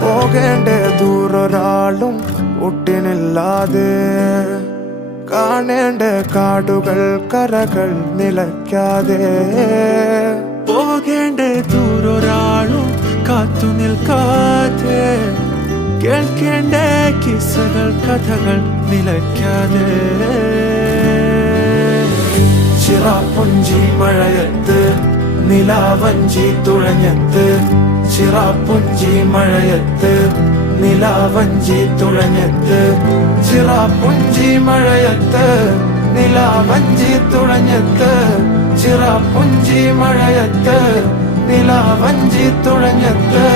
പോകേണ്ട ദൂരൊരാളും ഒട്ടിനില്ലാതെ, കാണേണ്ട കാടുകൾ കരകൾ നിലയ്ക്കാതെ. പോകേണ്ട ദൂരൊരാളും കാത്തു നിൽക്കാതെ, കേൾക്കേണ്ട കിസ്സകൾ കഥകൾ നിലയ്ക്കാതെ. ചിറാപ്പുഞ്ചി മഴയത്ത് നിലാവഞ്ചി തുഴഞ്ഞത്ത്, ചിറാപ്പുഞ്ചി മഴയത്ത് നിലാവഞ്ചി തുഴഞ്ഞത്ത്, ചിറാപ്പുഞ്ചി മഴയത്ത് നിലാവഞ്ചി തുഴഞ്ഞത്ത്, ചിറാപ്പുഞ്ചി മഴയത്ത് നിലാവഞ്ചി തുഴഞ്ഞത്ത്.